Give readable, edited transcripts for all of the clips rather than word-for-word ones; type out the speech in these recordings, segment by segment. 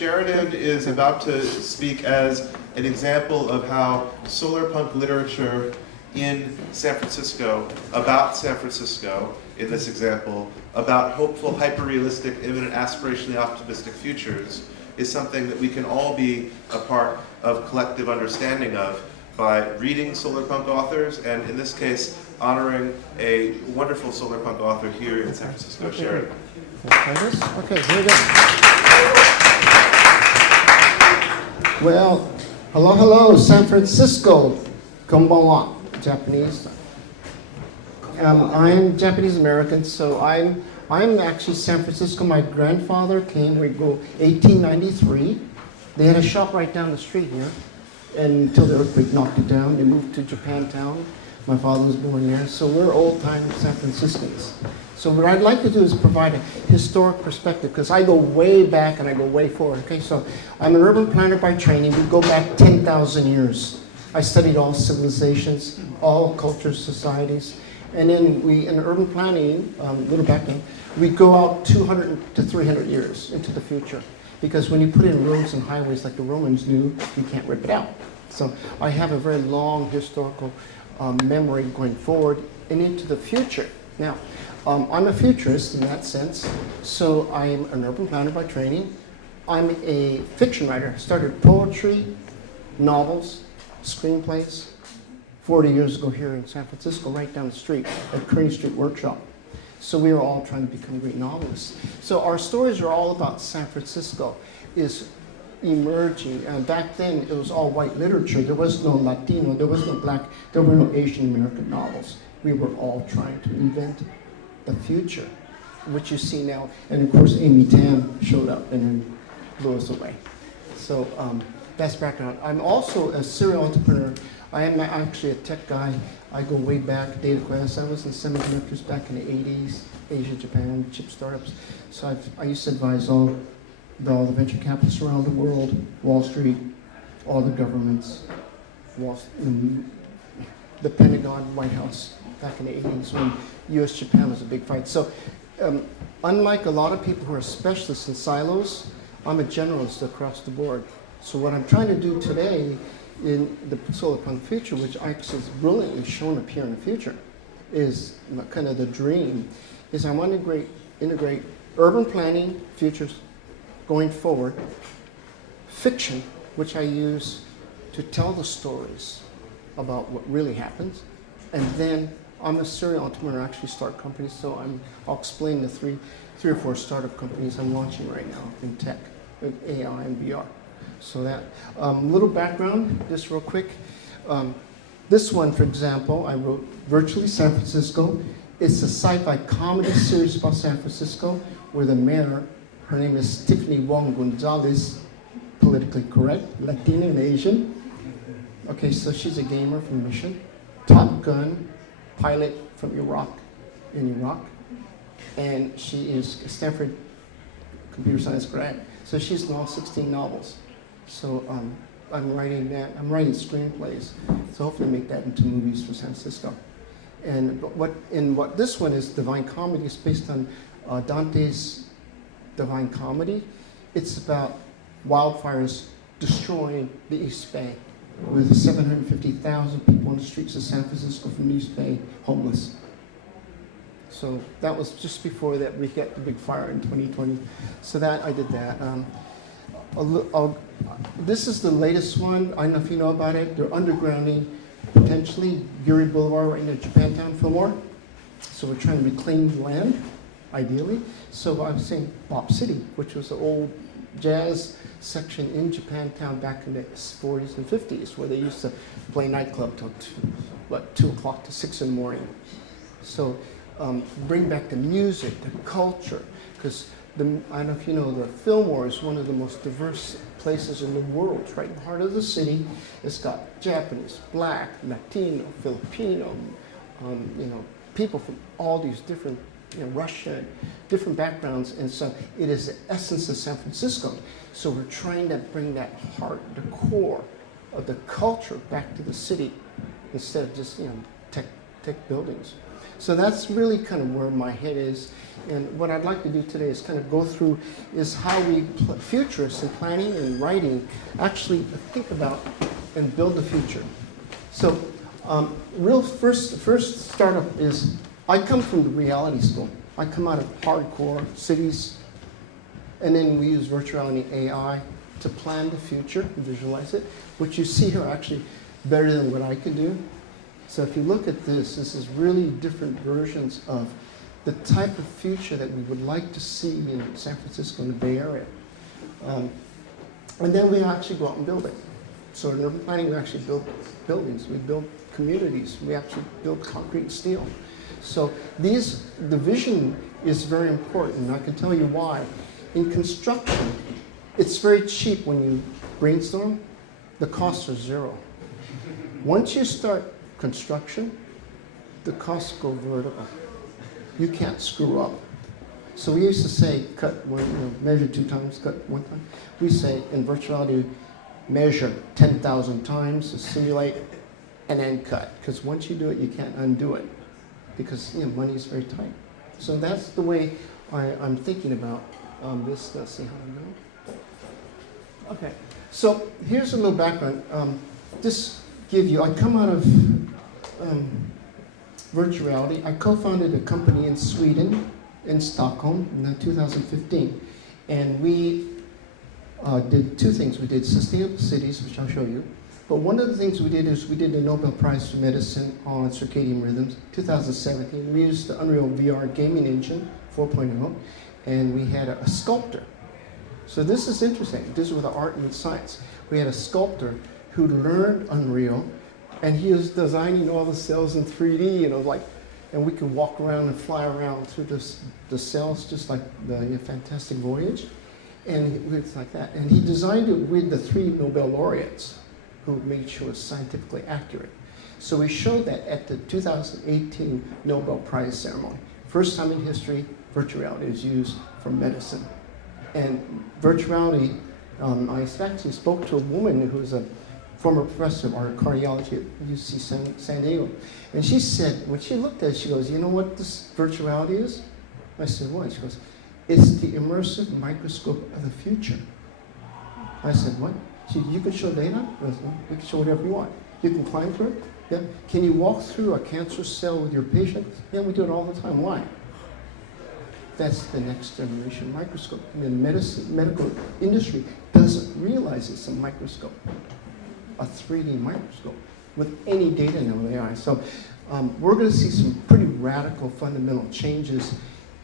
Sheridan is about to speak as an example of how solarpunk literature in San Francisco, about San Francisco, in this example, about hopeful, hyper-realistic, imminent, aspirationally optimistic futures, is something that we can all be a part of collective understanding of by reading solarpunk authors, and in this case, honoring a wonderful solarpunk author here in San Francisco, Sheridan. Okay, here we go. Well, hello, San Francisco. Konbanwa, Japanese. I'm Japanese American, so I'm actually San Francisco. My grandfather came, we go 1893. They had a shop right down the street here, and until the earthquake knocked it down. They moved to Japantown. My father was born there, so we're old-time San Franciscans. So what I'd like to do is provide a historic perspective, because I go way back and I go way forward. Okay, so I'm an urban planner by training. We go back 10,000 years. I studied all civilizations, all cultures, societies. And then we, in urban planning, a little back then, we go out 200 to 300 years into the future. Because when you put in roads and highways like the Romans knew, you can't rip it out. So I have a very long historical memory going forward and into the future. Now, I'm a futurist in that sense, so I'm an urban planner by training. I'm a fiction writer. I started poetry, novels, screenplays 40 years ago here in San Francisco, right down the street at Kearney Street Workshop. So we were all trying to become great novelists. So our stories are all about San Francisco is emerging. And back then, it was all white literature. There was no Latino, there was no black, there were no Asian American novels. We were all trying to invent the future, which you see now. And of course, Amy Tam showed up and then blew us away. So that's background. I'm also a serial entrepreneur. I am actually a tech guy. I go way back, DataQuest. I was in semiconductors back in the 80s, Asia, Japan, chip startups. So I used to advise all the venture capitalists around the world, Wall Street, all the governments, the Pentagon, White House, back in the 80s when US-Japan was a big fight. So unlike a lot of people who are specialists in silos, I'm a generalist across the board. So what I'm trying to do today in the Solarpunk future, which actually is brilliantly shown up here in the future, is kind of the dream, is I want to integrate urban planning, futures going forward, fiction, which I use to tell the stories about what really happens, and then I'm a serial entrepreneur, actually start companies, so I'll explain the three or four startup companies I'm launching right now in tech, with AI and VR. So that, little background, just real quick. This one, for example, I wrote Virtually San Francisco. It's a sci-fi comedy series about San Francisco where the mayor, her name is Tiffany Wong Gonzalez, politically correct, Latina and Asian. Okay, so she's a gamer from Mission. Top Gun pilot from Iraq, and she is a Stanford computer science grad. So she's in all 16 novels. So I'm writing that. I'm writing screenplays. So hopefully make that into movies for San Francisco. And what this one is, Divine Comedy, is based on Dante's Divine Comedy. It's about wildfires destroying the East Bay, with 750,000 people on the streets of San Francisco from the East Bay homeless. So that was just before that we got the big fire in 2020. So that I did that. This is the latest one. I don't know if you know about it. They're undergrounding potentially Geary Boulevard right near Japantown, Fillmore. So we're trying to reclaim the land, ideally. So I was saying Bop City, which was the old jazz section in Japantown back in the 40s and 50s, where they used to play nightclub till 2 o'clock to 6 in the morning. So bring back the music, the culture, because I don't know if you know, the Fillmore is one of the most diverse places in the world. It's right in the heart of the city. It's got Japanese, Black, Latino, Filipino, people from all these different, Russian, different backgrounds. And so it is the essence of San Francisco. So we're trying to bring that heart, the core of the culture back to the city instead of just, tech buildings. So that's really kind of where my head is. And what I'd like to do today is kind of go through is how we futurists in planning and writing actually think about and build the future. So real first startup is, I come from the reality school. I come out of hardcore cities, and then we use virtuality AI to plan the future, visualize it. What you see here actually better than what I can do. So if you look at this, this is really different versions of the type of future that we would like to see in San Francisco and the Bay Area. And then we actually go out and build it. So in urban planning, we actually build buildings, we build communities, we actually build concrete and steel. So the vision is very important, and I can tell you why. In construction, it's very cheap when you brainstorm. The costs are zero. Once you start construction, the costs go vertical. You can't screw up. So we used to say, cut one, measure 2 times, cut 1 time. We say in virtuality, measure 10,000 times to simulate, and then cut. Because once you do it, you can't undo it, because money is very tight. So that's the way I'm thinking about this. Let's see how I go. Okay, so here's a little background. Just give you, I come out of virtual reality. I co-founded a company in Sweden, in Stockholm, in 2015. And we did 2 things. We did sustainable cities, which I'll show you. But one of the things we did is we did the Nobel Prize for Medicine on circadian rhythms, 2017. We used the Unreal VR gaming engine, 4.0, and we had a sculptor. So this is interesting. This is with the art and science. We had a sculptor who learned Unreal, and he was designing all the cells in 3D, and we could walk around and fly around through the cells, just like the Fantastic Voyage, and it's like that. And he designed it with the 3 Nobel laureates who made sure it was scientifically accurate. So we showed that at the 2018 Nobel Prize ceremony. First time in history, virtual reality is used for medicine. And virtual reality, I actually spoke to a woman who's a former professor of art cardiology at UC San Diego. And she said, when she looked at it, she goes, you know what this virtual reality is? I said, what? She goes, it's the immersive microscope of the future. I said, what? She said, you can show data? I said, you can show whatever you want. You can climb through it? Yeah. Can you walk through a cancer cell with your patient? Yeah, we do it all the time. Why? That's the next generation microscope. And the medical industry doesn't realize it's a microscope, a 3D microscope with any data now with AI. So we're going to see some pretty radical fundamental changes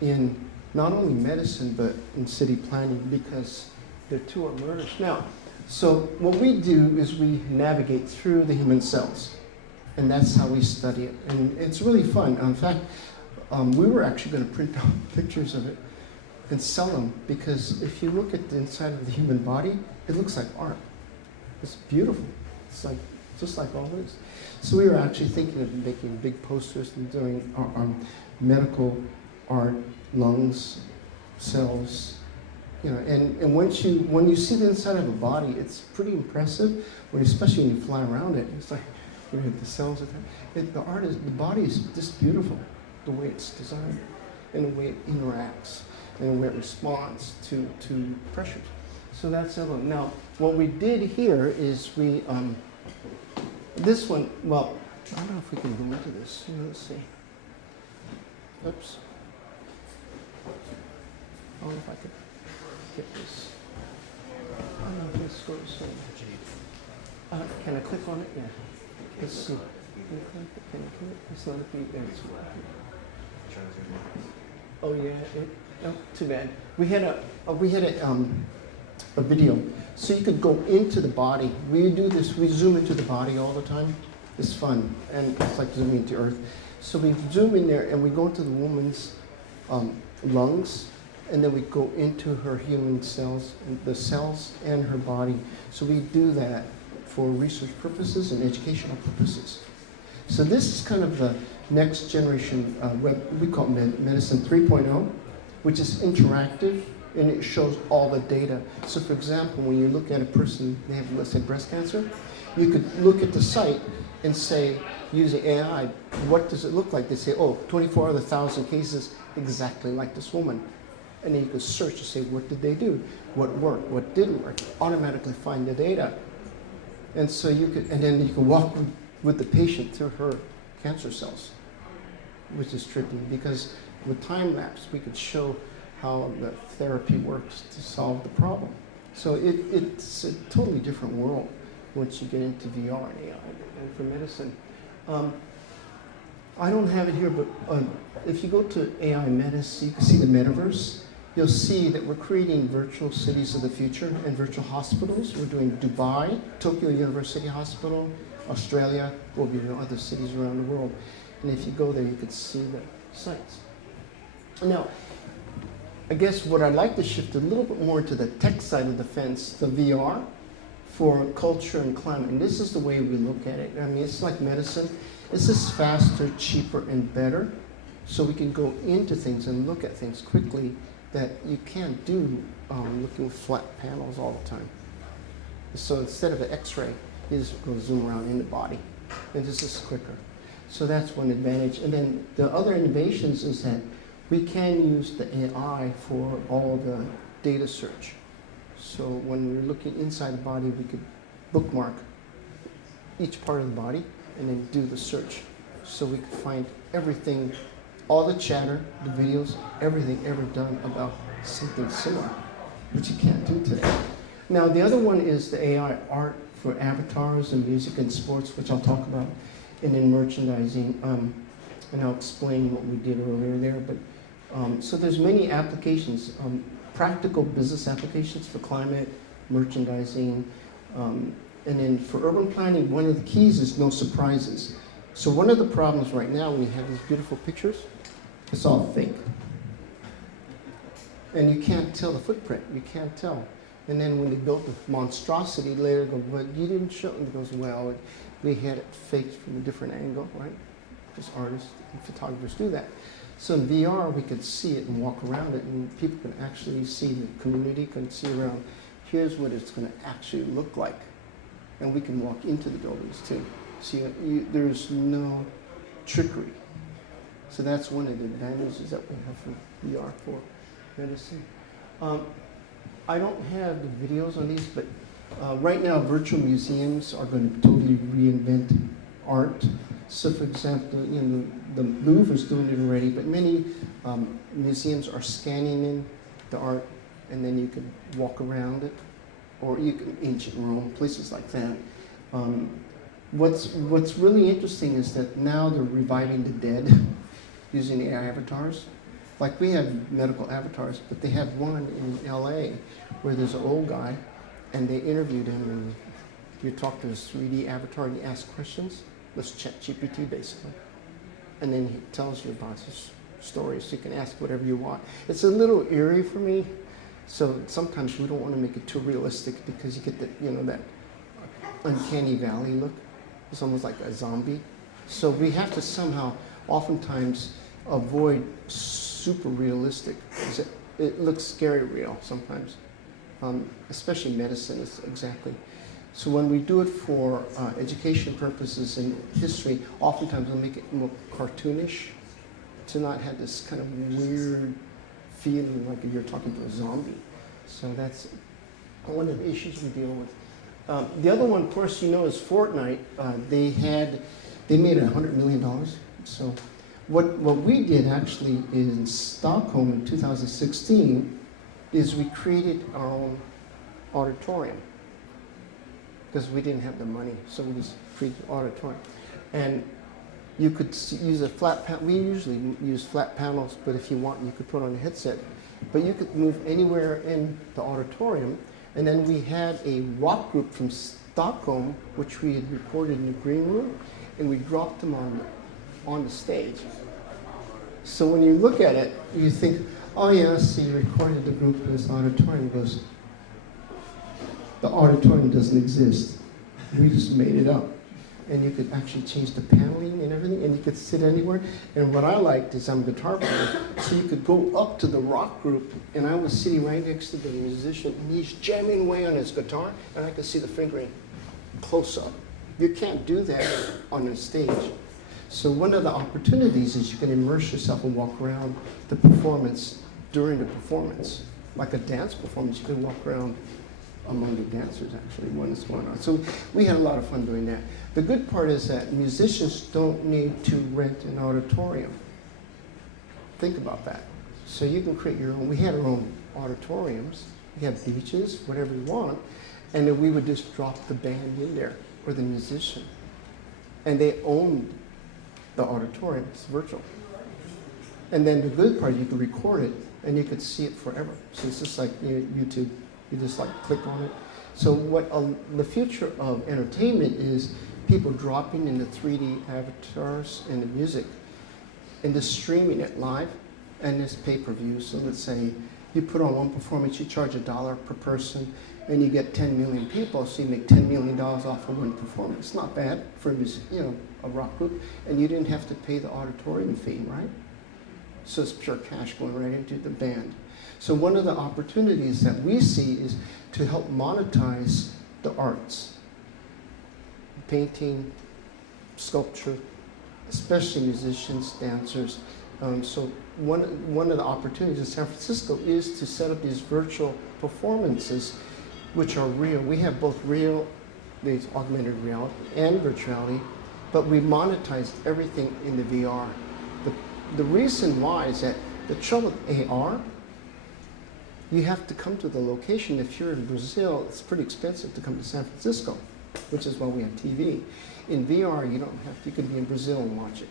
in not only medicine, but in city planning, because the 2 are merged. Now, so what we do is we navigate through the human cells, and that's how we study it. And it's really fun. In fact, we were actually going to print out pictures of it and sell them, because if you look at the inside of the human body, it looks like art. It's beautiful. It's like just like all this. So we were actually thinking of making big posters and doing our medical art, lungs, cells, and when you see the inside of a body, it's pretty impressive. Especially when you fly around it, it's like the cells are there. The body is just beautiful, the way it's designed, and the way it interacts, and the way it responds to pressures. So that's it. Now, what we did here is we, this one, well, I don't know if we can go into this. Let's see. Oops. I don't know if I could get this. I don't know if this goes. Can I click on it? Yeah. Let's see. Can you click it? Can you click it? It's not a beat. Oh yeah. Too bad. We had a video, so you could go into the body. We do this. We zoom into the body all the time. It's fun, and it's like zooming into Earth. So we zoom in there, and we go into the woman's lungs, and then we go into her human cells, the cells and her body. So we do that for research purposes and educational purposes. So this is kind of the next generation, we call it Medicine 3.0, which is interactive. and it shows all the data. So for example, when you look at a person, they have, let's say, breast cancer, you could look at the site and say, using AI, what does it look like? They say, oh, 24 out of 1,000 cases exactly like this woman. And then you could search to say, what did they do? What worked? What didn't work? Automatically find the data. And so you could, and then you can walk with the patient through her cancer cells, which is tricky because with time lapse, we could show how the therapy works to solve the problem. So it's a totally different world once you get into VR and AI and for medicine. I don't have it here, but if you go to AI Metis, you can see the metaverse. You'll see that we're creating virtual cities of the future and virtual hospitals. We're doing Dubai, Tokyo University Hospital, Australia, will be in other cities around the world. And if you go there, you could see the sites. Now, I guess what I'd like to shift a little bit more to the tech side of the fence, the VR, for culture and climate. And this is the way we look at it. I mean, it's like medicine. This is faster, cheaper, and better. So we can go into things and look at things quickly that you can't do looking with flat panels all the time. So instead of an X-ray, you just go zoom around in the body. And this is quicker. So that's one advantage. And then the other innovations is that we can use the AI for all the data search. So when we're looking inside the body, we could bookmark each part of the body and then do the search. So we could find everything, all the chatter, the videos, everything ever done about something similar, which you can't do today. Now the other one is the AI art for avatars and music and sports, which I'll talk about, and then merchandising. And I'll explain what we did earlier there. But so there's many applications, practical business applications for climate, merchandising, and then for urban planning, one of the keys is no surprises. So one of the problems right now, when you have these beautiful pictures, it's all fake. And you can't tell the footprint, you can't tell. And then when they built the monstrosity later, go, but you didn't show it. And it goes, well, we had it faked from a different angle, right? Because artists and photographers do that. So in VR, we could see it and walk around it, and people can actually see, the community can see around, here's what it's going to actually look like. And we can walk into the buildings too. So there's no trickery. So that's one of the advantages that we have from VR for medicine. I don't have the videos on these, but right now virtual museums are going to totally reinvent art. So for example, you know, the Louvre is doing it already, but many museums are scanning in the art, and then you can walk around it, or you can, ancient Rome, places like that. What's really interesting is that now they're reviving the dead using AI avatars. Like we have medical avatars, but they have one in LA where there's an old guy, and they interviewed him, and you talk to this 3D avatar and you ask questions. Let's ChatGPT basically. And then he tells you about his stories, so you can ask whatever you want. It's a little eerie for me, so sometimes we don't want to make it too realistic because you get that, you know, that uncanny valley look. It's almost like a zombie. So we have to somehow, oftentimes, avoid super realistic. It looks scary real sometimes, especially medicine is exactly. So when we do it for education purposes and history, oftentimes we'll make it more cartoonish to not have this kind of weird feeling like you're talking to a zombie. So that's one of the issues we deal with. The other one, of course, you know, is Fortnite. They made $100 million. So what we did actually in Stockholm in 2016 is we created our own auditorium, because we didn't have the money, so we just created an auditorium. And you could use a flat panel. We usually use flat panels, but if you want, you could put on a headset. But you could move anywhere in the auditorium. And then we had a rock group from Stockholm, which we had recorded in the green room, and we dropped them on the stage. So when you look at it, you think, oh yes, you recorded the group in this auditorium. It goes, the auditorium doesn't exist. We just made it up. and you could actually change the paneling and everything, and you could sit anywhere. And what I liked is I'm a guitar player, so you could go up to the rock group, and I was sitting right next to the musician, and he's jamming away on his guitar, and I could see the fingering close up. You can't do that on a stage. So one of the opportunities is you can immerse yourself and walk around the performance during the performance. Like a dance performance, you can walk around among the dancers actually when it's going on. So we had a lot of fun doing that. The good part is that musicians don't need to rent an auditorium. Think about that. So you can create your own. We had our own auditoriums. We have beaches, whatever you want, and then we would just drop the band in there or the musician. And they owned the auditorium. It's virtual. And then the good part, you could record it and you could see it forever. So it's just like YouTube. You just like click on it. So what the future of entertainment is people dropping in the 3D avatars and the music and just streaming it live and it's pay-per-view. So let's say you put on one performance, you charge $1 per person and you get 10 million people, so you make $10 million off of one performance. It's not bad for a rock group, and you didn't have to pay the auditorium fee, right? So it's pure cash going right into the band. So one of the opportunities that we see is to help monetize the arts. Painting, sculpture, especially musicians, dancers. So one of the opportunities in San Francisco is to set up these virtual performances which are real. We have both real, these augmented reality and virtuality, but we monetize everything in the VR. The reason why is that the trouble with AR, you have to come to the location. If you're in Brazil, it's pretty expensive to come to San Francisco, which is why we have TV. In VR, you don't have to, you can be in Brazil and watch it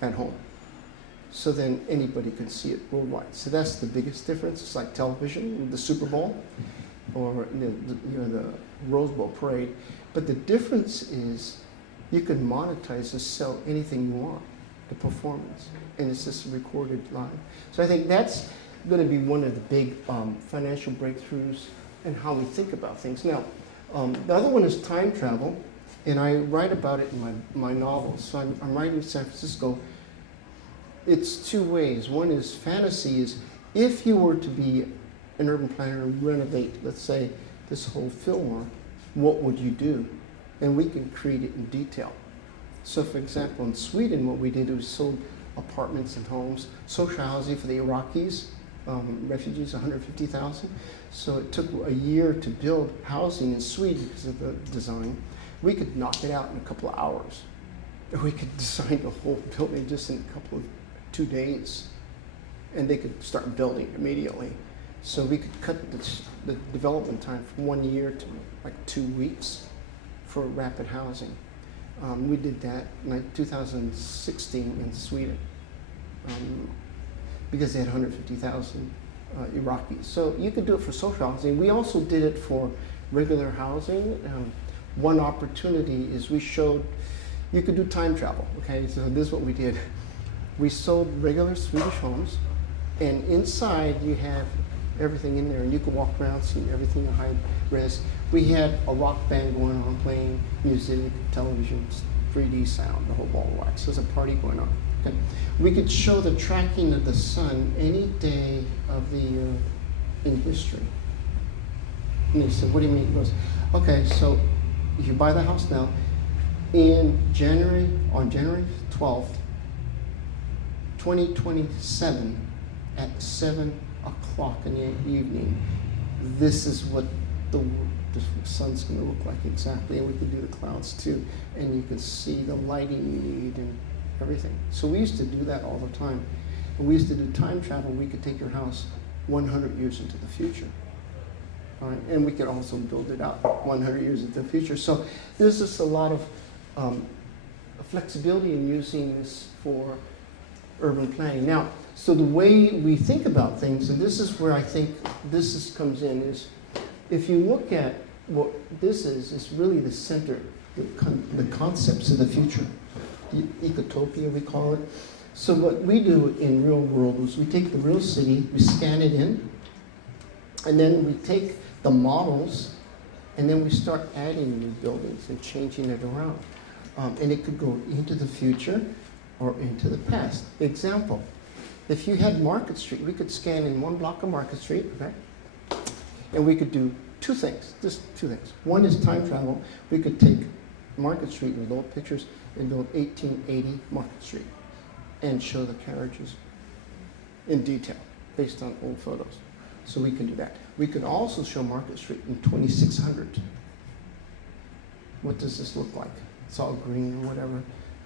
at home. So then anybody can see it worldwide. So that's the biggest difference. It's like television, the Super Bowl, or the Rose Bowl parade. But the difference is you can monetize and sell anything you want, the performance, and it's just recorded live. So I think that's going to be one of the big financial breakthroughs and how we think about things. Now, the other one is time travel, and I write about it in my novels. So I'm writing San Francisco. It's two ways. One is fantasy is if you were to be an urban planner and renovate, let's say, this whole Fillmore, what would you do? And we can create it in detail. So for example, in Sweden, what we did was sold apartments and homes, social housing for the Iraqis, refugees, 150,000. So it took a year to build housing in Sweden because of the design. We could knock it out in a couple of hours. We could design the whole building just in a couple of 2 days. And they could start building immediately. So we could cut the development time from 1 year to like 2 weeks for rapid housing. We did that in 2016 in Sweden because they had 150,000 Iraqis. So you could do it for social housing. We also did it for regular housing. One opportunity is we showed you could do time travel. Okay, so this is what we did. We sold regular Swedish homes, and inside you have everything in there, and you could walk around, see everything in high res. We had a rock band going on, playing music, television, 3D sound, the whole ball of wax. There's a party going on. Okay. We could show the tracking of the sun any day of the year in history. And he said, what do you mean? He goes, okay, so if you buy the house now, on January 12th, 2027, at 7 o'clock in the evening, this is what the sun's going to look like exactly, and we can do the clouds too, and you can see the lighting you need and everything. So we used to do that all the time. And we used to do time travel. We could take your house 100 years into the future. All right? And we could also build it out 100 years into the future. So there's just a lot of flexibility in using this for urban planning. Now, so the way we think about things, and this is where I think comes in, is if you look at what this is really the center, the concepts of the future, the ecotopia we call it. So what we do in real world is we take the real city, we scan it in, and then we take the models, and then we start adding new buildings and changing it around. and it could go into the future or into the past. Example, if you had Market Street, we could scan in one block of Market Street, okay? And we could do two things, just two things. One is time travel. We could take Market Street with old pictures and build 1880 Market Street and show the carriages in detail based on old photos. So we can do that. We could also show Market Street in 2600. What does this look like? It's all green or whatever.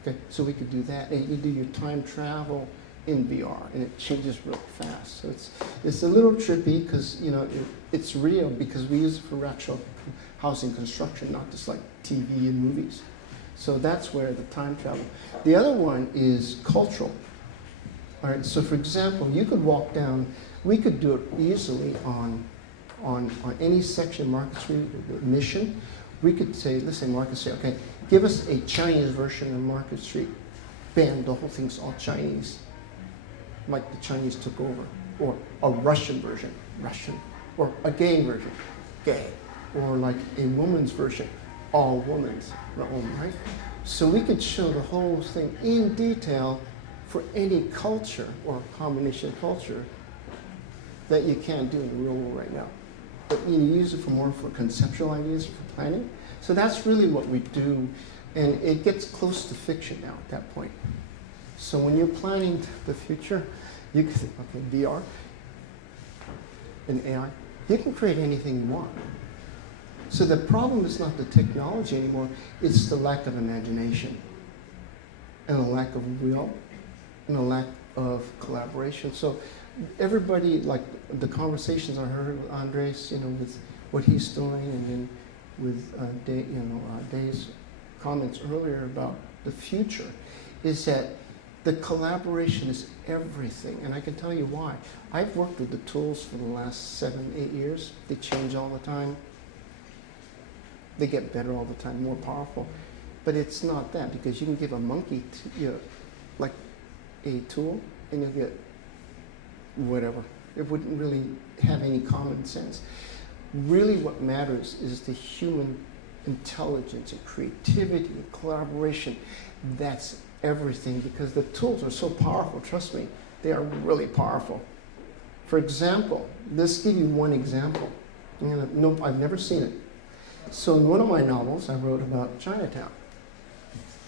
Okay, so we could do that. And you do your time travel in VR, and it changes real fast. So it's a little trippy because it's real because we use it for actual housing construction, not just like TV and movies. So that's where the time travel. The other one is cultural. All right. So for example, you could walk down. We could do it easily on any section of Market Street, Mission. We could say, let's say Market Street. Okay, give us a Chinese version of Market Street. Bam, the whole thing's all Chinese. Like the Chinese took over, or a Russian version, Russian, or a gay version, gay, or like a woman's version, all women's, right? So we could show the whole thing in detail for any culture or combination of culture that you can't do in the real world right now. But you use it for more for conceptual ideas, for planning. So that's really what we do, and it gets close to fiction now at that point. So when you're planning the future, you can, okay, VR and AI, you can create anything you want. So the problem is not the technology anymore, it's the lack of imagination and a lack of will and a lack of collaboration. So everybody, like the conversations I heard with Andres, with what he's doing, and then with Dave's comments earlier about the future, is that the collaboration is everything, and I can tell you why. I've worked with the tools for the last 7, 8 years. They change all the time. They get better all the time, more powerful. But it's not that, because you can give a monkey like a tool, and you'll get whatever. It wouldn't really have any common sense. Really what matters is the human intelligence and creativity and collaboration. That's everything, because the tools are so powerful, trust me, they are really powerful. For example, let's give you one example. No, I've never seen it. So in one of my novels, I wrote about Chinatown.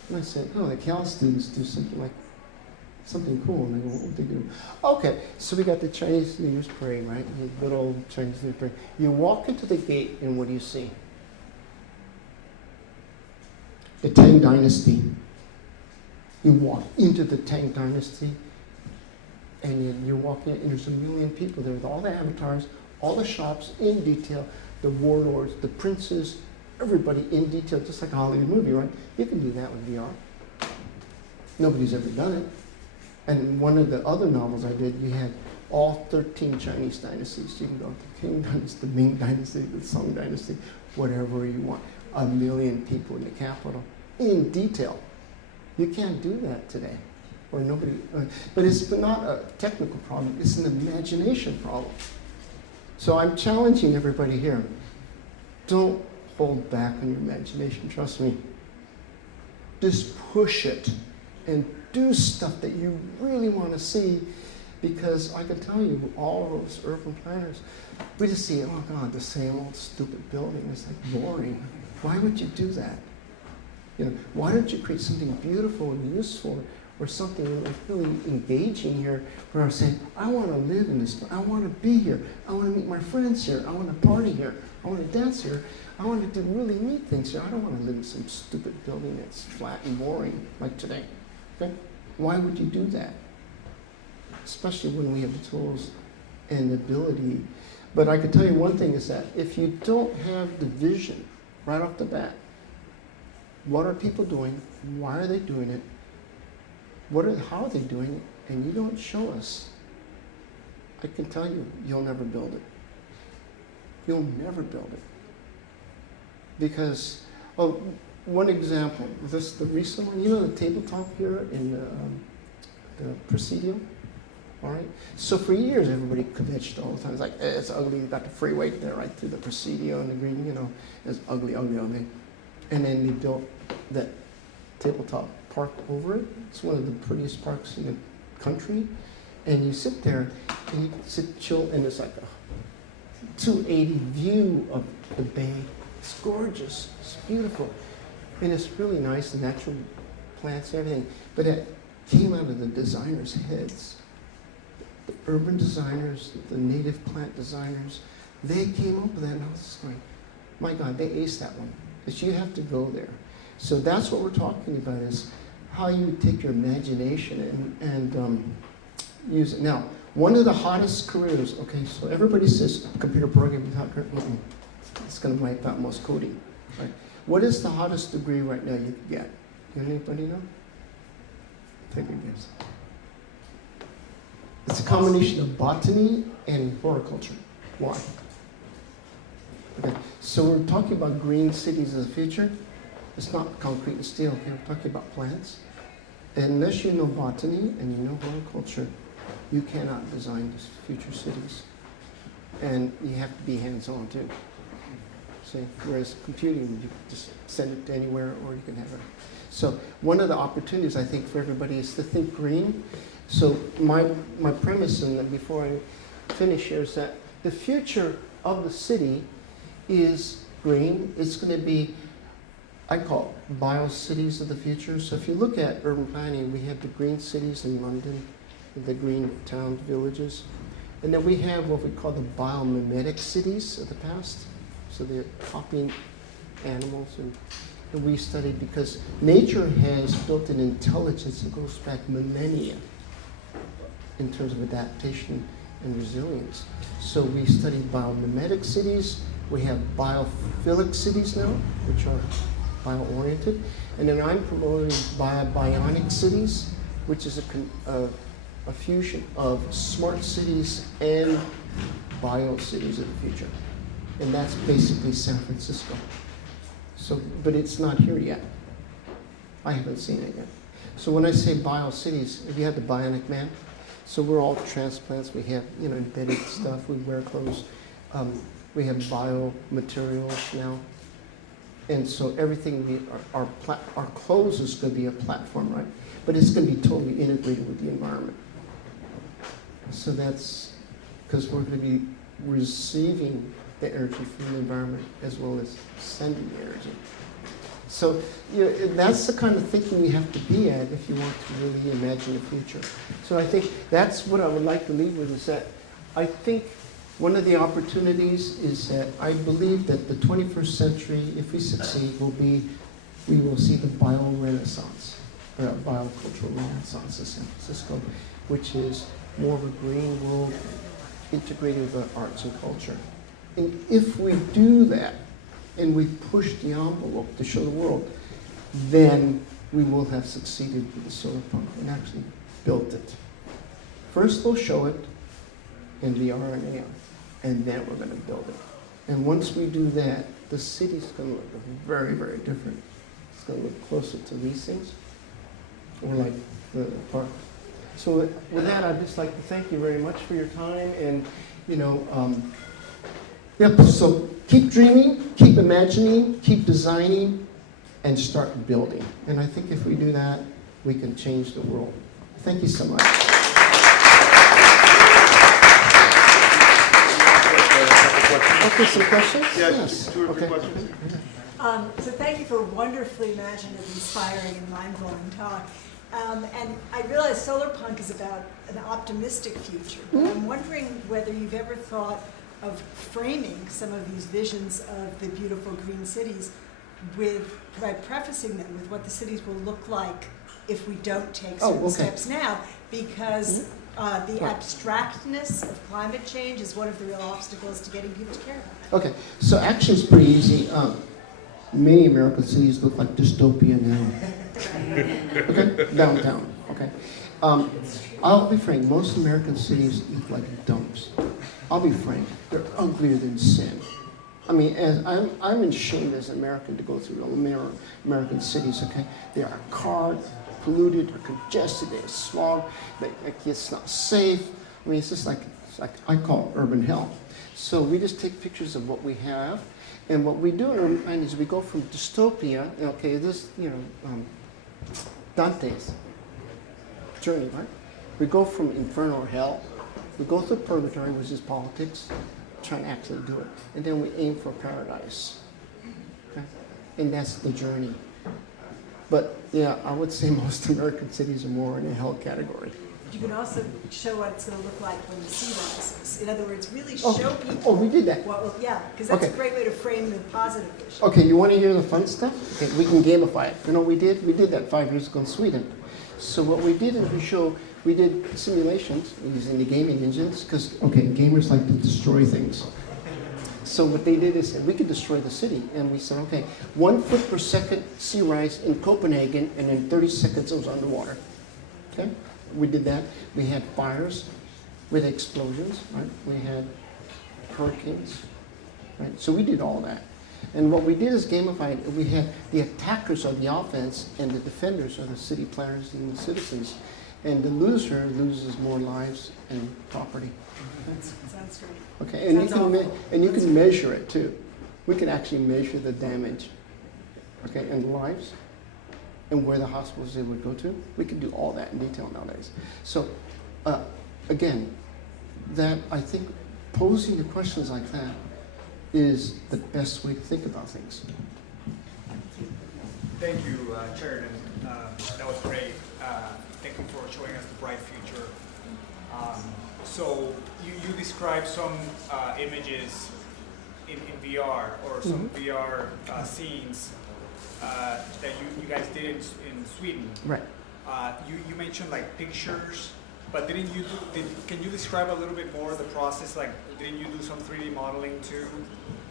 And I said, oh, the Cal students do something cool. And I go, what they do? Okay, so we got the Chinese New Year's parade, right? The good old Chinese New Year's parade. You walk into the gate, and what do you see? The Tang Dynasty. You walk into the Tang Dynasty, and you're walking in, and there's 1 million people there with all the avatars, all the shops in detail, the warlords, the princes, everybody in detail, just like a Hollywood movie, right? You can do that with VR. Nobody's ever done it. And one of the other novels I did, you had all 13 Chinese dynasties. You can go to the Qing Dynasty, the Ming Dynasty, the Song Dynasty, whatever you want. 1 million people in the capital, in detail. You can't do that today, or nobody. But it's not a technical problem; it's an imagination problem. So I'm challenging everybody here: don't hold back on your imagination. Trust me. Just push it, and do stuff that you really want to see, because I can tell you, all of us urban planners, we just see, oh God, the same old stupid building. It's like boring. Why would you do that? Why don't you create something beautiful and useful, or something like really engaging here, where I'm saying, I want to live in this, I want to be here, I want to meet my friends here, I want to party here, I want to dance here, I want to do really neat things here. I don't want to live in some stupid building that's flat and boring like today. Okay? Why would you do that? Especially when we have the tools and the ability. But I can tell you one thing is that if you don't have the vision right off the bat, what are people doing? Why are they doing it? How are they doing it? And you don't show us, I can tell you, you'll never build it. You'll never build it. Because, one example, the recent one, the tabletop here in the Presidio, all right? So for years, everybody kvetched all the time. It's like, it's ugly, you got the freeway there right through the Presidio and the green, it's ugly, ugly, ugly. And then they built that tabletop park over it. It's one of the prettiest parks in the country. And you sit there, and you can sit chill, and it's like a 280 view of the bay. It's gorgeous. It's beautiful. And it's really nice, the natural plants and everything. But it came out of the designers' heads. The urban designers, the native plant designers, they came up with that, and I was just going, my God, they aced that one. But you have to go there. So that's what we're talking about, is how you take your imagination and use it. Now, one of the hottest careers, okay, so everybody says computer programming, it's going to wipe out most coding. Right? What is the hottest degree right now you could get? Anybody know? Take a guess. It's a combination of botany and horticulture. Why? Okay, so we're talking about green cities as a future. It's not concrete and steel. Okay, we're talking about plants. Unless you know botany and you know horticulture, you cannot design these future cities. And you have to be hands-on too. See, whereas computing, you just send it to anywhere, or you can have it. So one of the opportunities, I think, for everybody is to think green. So my premise, and before I finish here, is that the future of the city is green. It's going to be, I call it bio-cities of the future. So if you look at urban planning, we have the green cities in London, the green town villages. And then we have what we call the biomimetic cities of the past. So they're hopping animals, and we studied because nature has built an intelligence that goes back millennia in terms of adaptation and resilience. So we studied biomimetic cities. We have biophilic cities now, which are bio-oriented. And then I'm promoting bionic cities, which is a fusion of smart cities and bio-cities of the future. And that's basically San Francisco. So, but it's not here yet. I haven't seen it yet. So when I say bio-cities, if you have the bionic man, so we're all transplants. We have, embedded stuff. We wear clothes. We have biomaterials now. And so everything, our clothes is going to be a platform, right? But it's going to be totally integrated with the environment. So that's because we're going to be receiving the energy from the environment as well as sending the energy. So that's the kind of thinking we have to be at if you want to really imagine the future. So I think that's what I would like to leave with, is that I think one of the opportunities is that I believe that the 21st century, if we succeed, we will see the bio-renaissance, or biocultural renaissance in San Francisco, which is more of a green world integrated with arts and culture. And if we do that, and we push the envelope to show the world, then we will have succeeded with the Solarpunk and actually built it. First we'll show it in VR and AR, and then we're going to build it. And once we do that, the city's going to look very, very different. It's going to look closer to these things, or like the park. So with that, I'd just like to thank you very much for your time, and so keep dreaming, keep imagining, keep designing, and start building. And I think if we do that, we can change the world. Thank you so much. Okay, some questions? Yes. Two or three Okay. questions. So thank you for a wonderfully imaginative, inspiring, and mind-blowing talk. And I realize Solarpunk is about an optimistic future, but I'm wondering whether you've ever thought of framing some of these visions of the beautiful green cities by prefacing them with what the cities will look like if we don't take certain steps now, because the abstractness of climate change is one of the real obstacles to getting people to care about it. Okay, so actually it's pretty easy. Many American cities look like dystopia now. Okay, downtown. Okay, I'll be frank. Most American cities look like dumps. I'll be frank. They're uglier than sin. I mean, I'm ashamed as an American to go through American cities. Okay, they are carred, polluted, they're congested, they're smog. It's not safe. I mean, it's just like I call it urban hell. So we just take pictures of what we have. And what we do in urban planning is we go from dystopia, okay, this, Dante's journey, right? We go from inferno or hell, we go through purgatory, which is politics, trying to actually do it, and then we aim for paradise. Okay? And that's the journey. But yeah, I would say most American cities are more in the hell category. You can also show what it's going to look like when the sea rises. In other words, really show people. Oh, we did that. Yeah, because that's Okay. a great way to frame the positive issue. Okay, you want to hear the fun stuff? Okay, we can gamify it. You know what we did? We did that 5 years ago in Sweden. So what we did is we did simulations using the gaming engines, because, okay, gamers like to destroy things. So what they did is we could destroy the city, and we said, okay, 1 foot per second sea rise in Copenhagen, and in 30 seconds it was underwater. Okay, we did that. We had fires, we had explosions, right? We had hurricanes, right? So we did all that. And what we did is gamified. We had the attackers of the offense, and the defenders are the city planners and the citizens. And the loser loses more lives and property. Sounds great. Okay, and you Sounds can measure it too. We can actually measure the damage, okay, and lives, and where the hospitals they would go to. We can do all that in detail nowadays. So, again, that I think posing the questions like that is the best way to think about things. Thank you, Sheridan. That was great. Thank you for showing us the bright future. So you described some images in VR or some VR scenes that you guys did in Sweden. Right. You mentioned like pictures, but can you describe a little bit more of the process? Like, didn't you do some 3D modeling too?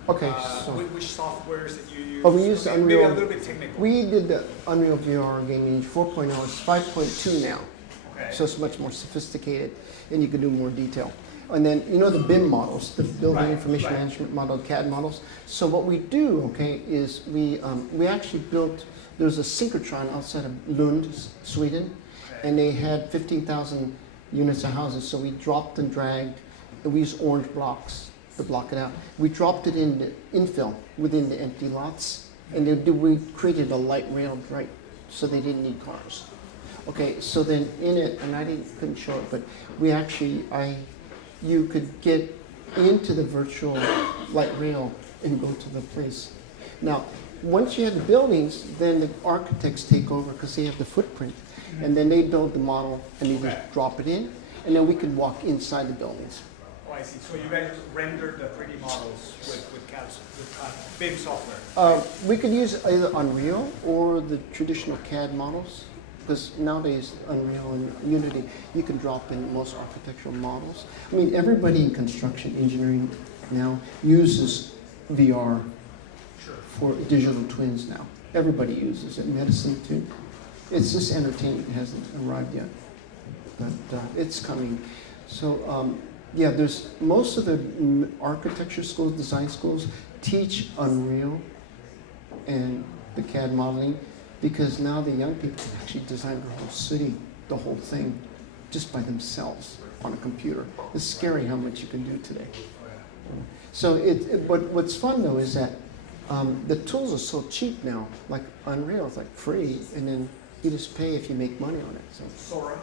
Okay, Which softwares that you use? Oh, we used Unreal. Maybe a little bit technical. We did the Unreal VR gaming 4.0. It's 5.2 now. Okay. So it's much more sophisticated, and you can do more detail. And then, you know, the BIM models, the Building Information Management Model, CAD models. So what we do, okay, is we actually built, there's a synchrotron outside of Lund, Sweden, and they had 15,000 units of houses. So we dropped and dragged, and we used orange blocks to block it out. We dropped it in the infill within the empty lots, and then we created a light rail, right, so they didn't need cars. Okay, so then in it, and I couldn't show it, but we actually, you could get into the virtual light rail and go to the place. Now, once you have the buildings, then the architects take over because they have the footprint, and then they build the model and they just drop it in, and then we can walk inside the buildings. Oh, I see. So you guys rendered the 3D models with CAD, with BIM software? We could use either Unreal or the traditional CAD models, because nowadays Unreal and Unity, you can drop in most architectural models. I mean, everybody in construction engineering now uses VR for digital twins now. Everybody uses it, medicine too. It's just entertainment, it hasn't arrived yet, but it's coming. So yeah, there's most of the architecture schools, design schools teach Unreal and the CAD modeling, because now the young people can actually design the whole city, the whole thing, just by themselves on a computer. It's scary how much you can do today. So but what's fun though is that the tools are so cheap now. Like Unreal is like free, and then you just pay if you make money on it. So, Sora?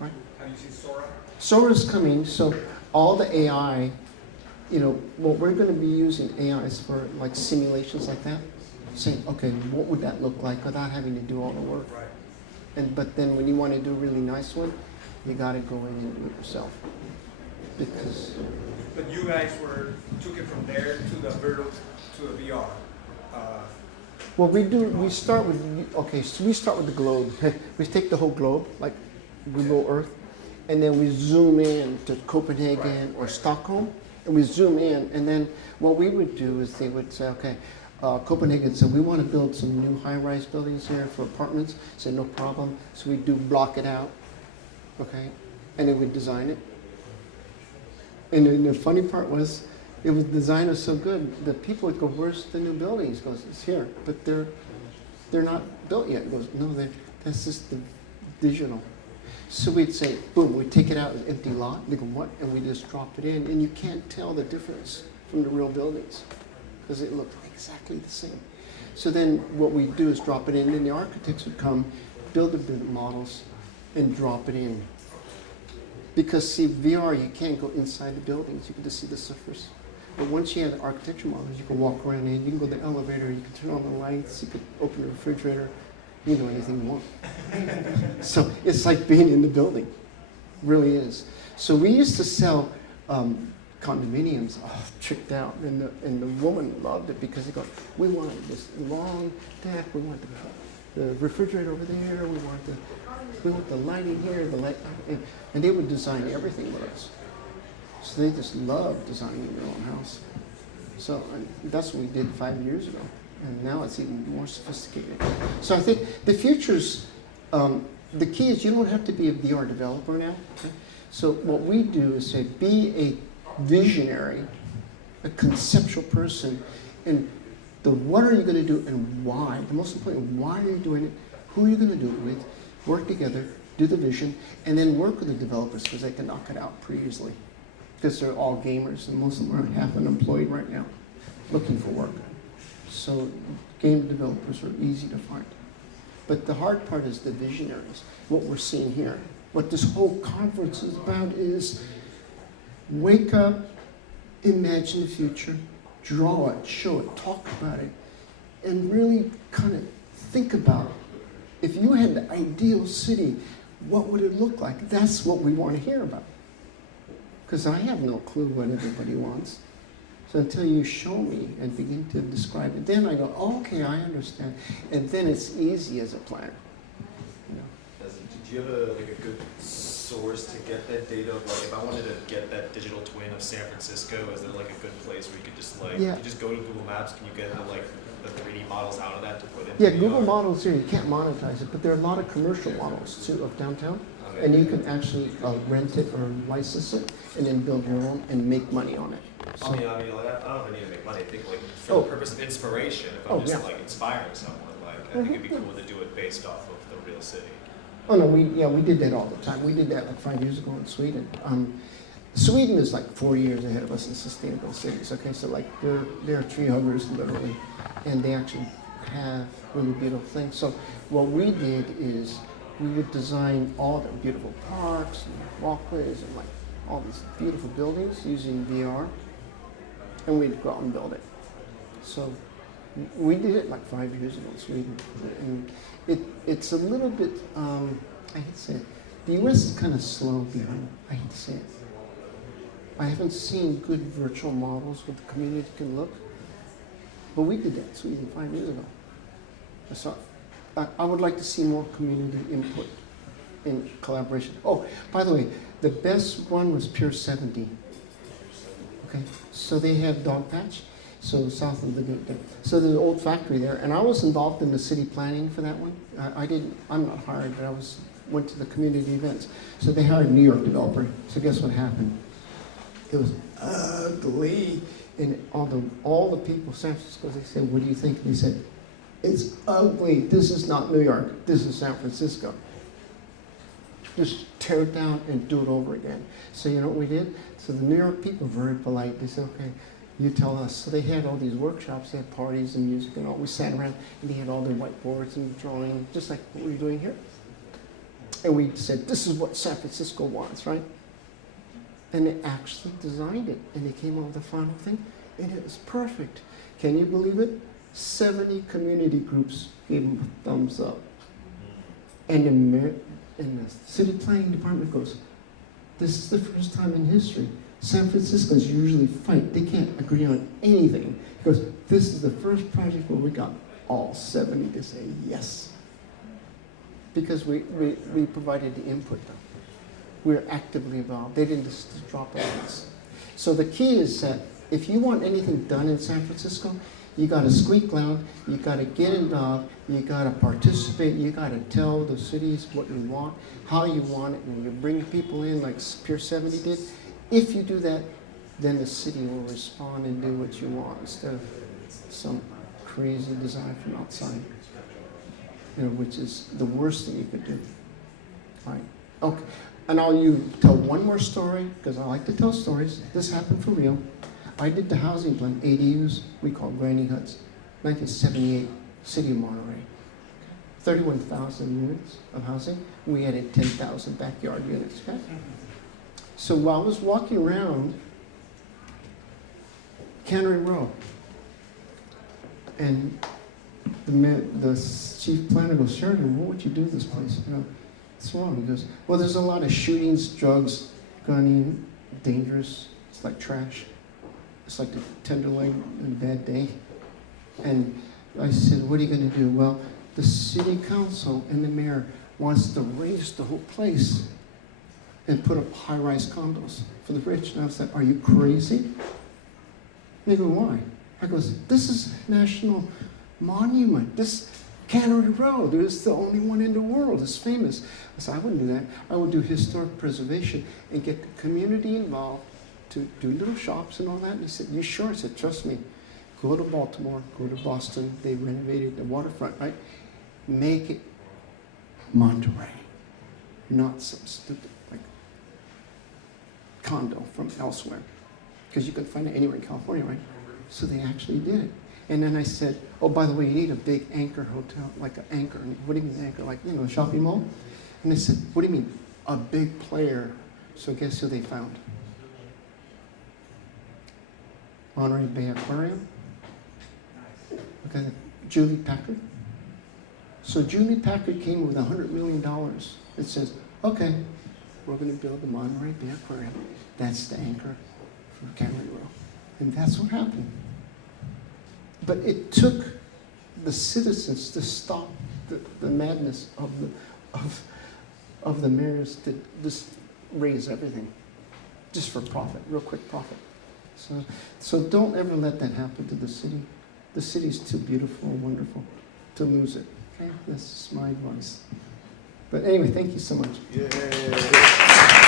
right? Have you seen Sora? Sora's coming, so all the AI, you know, what we're going to be using AI is for like simulations like that. Saying, okay, what would that look like without having to do all the work? Right. But then when you want to do a really nice one, you got to go in and do it yourself. Because. But you guys took it from there to the VR. Well, we start with the globe. We take the whole globe, like Google Earth, and then we zoom in to Copenhagen or Stockholm, and we zoom in, and then what we would do is they would say, okay, Copenhagen said, we want to build some new high-rise buildings here for apartments. Said, no problem. So we do block it out, okay? And then we design it. And then the funny part was, it was designed so good that people would go, where's the new buildings? He goes, it's here, but they're not built yet. He goes, no, that's just the digital. So we'd say, boom, we'd take it out as an empty lot. They go, what? And we just drop it in, and you can't tell the difference from the real buildings because they look exactly the same. So then what we do is drop it in, and the architects would come build the models and drop it in. Because see, VR, you can't go inside the buildings, you can just see the surface. But once you have the architecture models, you can walk around in, you can go to the elevator, you can turn on the lights, you can open the refrigerator, you can do anything you want. So it's like being in the building, really is. So we used to sell condominiums, tricked out, and the woman loved it because they go, we want this long deck, we want the refrigerator over there, we want the lighting here, and they would design everything with us. So they just loved designing their own house. So that's what we did 5 years ago, and now it's even more sophisticated. So I think the future's, the key is you don't have to be a VR developer now. Okay? So what we do is say, be a visionary, a conceptual person, and what are you going to do and why? The most important, why are you doing it? Who are you going to do it with? Work together, do the vision, and then work with the developers because they can knock it out pretty easily. Because they're all gamers, and most of them are half unemployed right now, looking for work. So game developers are easy to find. But the hard part is the visionaries. What we're seeing here, what this whole conference is about is wake up, imagine the future, draw it, show it, talk about it, and really kind of think about it. If you had the ideal city, what would it look like? That's what we want to hear about. Because I have no clue what everybody wants. So until you show me and begin to describe it, then I go, oh, okay, I understand. And then it's easy as a planner. You know? Do you have a good source to get that data? Like if I wanted to get that digital twin of San Francisco, is there like a good place where you could just like, you just go to Google Maps, can you get the 3D models out of that to put in? Yeah, Google Models here, you can't monetize it, but there are a lot of commercial models too of downtown. Okay. And you can actually rent it or license it and then build your own and make money on it. So, I mean, like, I don't know if I need to make money. I think like for the purpose of inspiration, if I'm just like inspiring someone, like I think it'd be cool to do it based off of the real city. Oh no, we did that all the time. We did that like 5 years ago in Sweden. Sweden is like 4 years ahead of us in sustainable cities. Okay, so like they're tree huggers literally, and they actually have really beautiful things. So what we did is we would design all the beautiful parks and walkways and like all these beautiful buildings using VR, and we'd go out and build it. So we did it like 5 years ago in Sweden, and it's a little bit, I hate to say it, the US is kind of slow behind, I hate to say it. I haven't seen good virtual models where the community can look, but we did that in Sweden 5 years ago. So I would like to see more community input in collaboration. Oh, by the way, the best one was Pier 70. Okay, so they have Dog Patch, so south of the gate there. So there's an old factory there, and I was involved in the city planning for that one. I'm not hired, but went to the community events. So they hired a New York developer. So guess what happened? It was ugly, and all the people, San Francisco, they said, "What do you think?" And he said, "It's ugly. This is not New York. This is San Francisco. Just tear it down and do it over again." So you know what we did? So the New York people were very polite. They said, "Okay, you tell us." So they had all these workshops. They had parties and music and all. We sat around and they had all their whiteboards and drawing, just like what we're doing here. And we said, "This is what San Francisco wants, right?" And they actually designed it, and they came up with the final thing, and it was perfect. Can you believe it? 70 community groups gave them a thumbs up. And the city planning department goes, "This is the first time in history. San Francisco's usually fight. They can't agree on anything." He goes, "This is the first project where we got all 70 to say yes." Because we provided the input though. We were actively involved. They didn't just drop it on us. So the key is that if you want anything done in San Francisco, you got to squeak loud, you got to get involved, you got to participate, you got to tell the cities what you want, how you want it, and you bring people in like Pier 70 did. If you do that, then the city will respond and do what you want instead of some crazy design from outside, which is the worst thing you could do. All right. Okay. And I'll tell one more story, because I like to tell stories. This happened for real. I did the housing plan, ADUs, we call granny huts, 1978, City of Monterey. 31,000 units of housing. We added 10,000 backyard units, okay? So while I was walking around Cannery Row, and the chief planner goes, Sheridan, what would you do with this place? You know, what's wrong? He goes, well, there's a lot of shootings, drugs, gunning, dangerous. It's like trash. It's like the Tenderloin on a bad day. And I said, what are you going to do? Well, the city council and the mayor wants to raise the whole place and put up high-rise condos for the rich. And I was like, are you crazy? And they go, why? I goes, this is a national monument. This Cannery Road is the only one in the world. It's famous. I said, I wouldn't do that. I would do historic preservation and get the community involved to do little shops and all that. And he said, you sure? I said, trust me. Go to Baltimore, go to Boston. They renovated the waterfront, right? Make it Monterey, not some stupid like condo from elsewhere, because you could find it anywhere in California, right? So they actually did it. And then I said, oh, by the way, you need a big anchor hotel, like an anchor. And what do you mean anchor? Like, you know, a shopping mall? And they said, what do you mean? A big player. So guess who they found? Monterey Bay Aquarium. Okay, Julie Packard. So Julie Packard came with $100 million. It says, okay, we're going to build the Monterey Bay Aquarium. That's the anchor for Cannery Row. And that's what happened. But it took the citizens to stop the madness of the mayors to just raise everything, just for profit, real quick profit. So don't ever let that happen to the city. The city's too beautiful and wonderful to lose it. Okay, that's my advice. But anyway, thank you so much. Yeah.